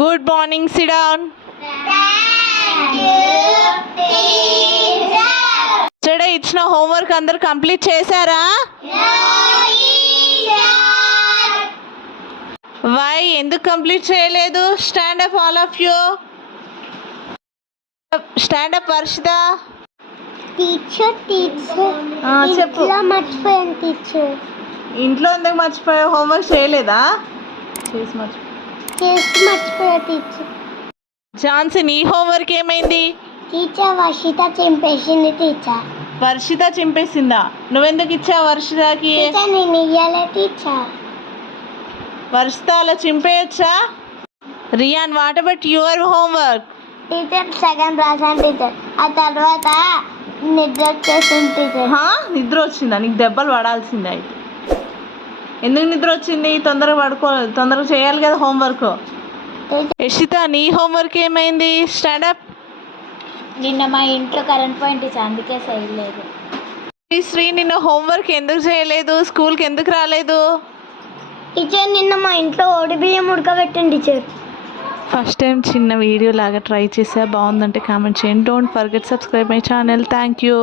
Good morning, SIT down. Today ఇచ్చిన homework అందరు complete చేశారా? వై, ఎందుకు కంప్లీట్ చేయలేదు? Stand up all of you. Stand up Varshita. Teacher చెప్పు. మర్చిపోయాను టీచర్. ఇంట్లో ఎందుకు మర్చిపోయావు? హోంవర్క్ చేయలేదా? చేసి మర్చిపోయా టీచర్. ఝాన్సీ, నీ హోంవర్క్ ఏమైంది? టీచర్ వర్షిత చింపేసింది టీచర్. వర్షిత చింపేసిందా? నువ్వెందుకు ఇచ్చావు వర్షితకి? నేను ఇయ్యాలే టీచర్. వర్షిత అలా చింపేయచ్చా? Riyan, what about your homework? Teacher సగం రాసాను టీచర్. ఆ తర్వాత నిద్ర వచ్చేసింది టీచర్. నిద్ర వచ్చిందా? నీకు దెబ్బలు పడాల్సిందే. అయితే ఎందుకు నిద్ర వచ్చింది? తొందరగా చేయాలి కదా హోంవర్క్. యషిత, నీ హోంవర్క్ ఏమైంది? స్టాండప్. నిన్న మా ఇంట్లో కరెంట్ పాయింట్ టీచర్, అందుకే చేయలేదు. శ్రీ, నిన్న హోంవర్క్ ఎందుకు చేయలేదు? స్కూల్కి ఎందుకు రాలేదు? టీచర్ నిన్న మా ఇంట్లో ఓడి బియ్యం ఉడకబెట్టండి టీచర్. ఫస్ట్ టైం చిన్న వీడియో లాగా ట్రై చేసా, బాగుందంటే కామెంట్ చేయండి. Don't forget subscribe my channel. Thank you.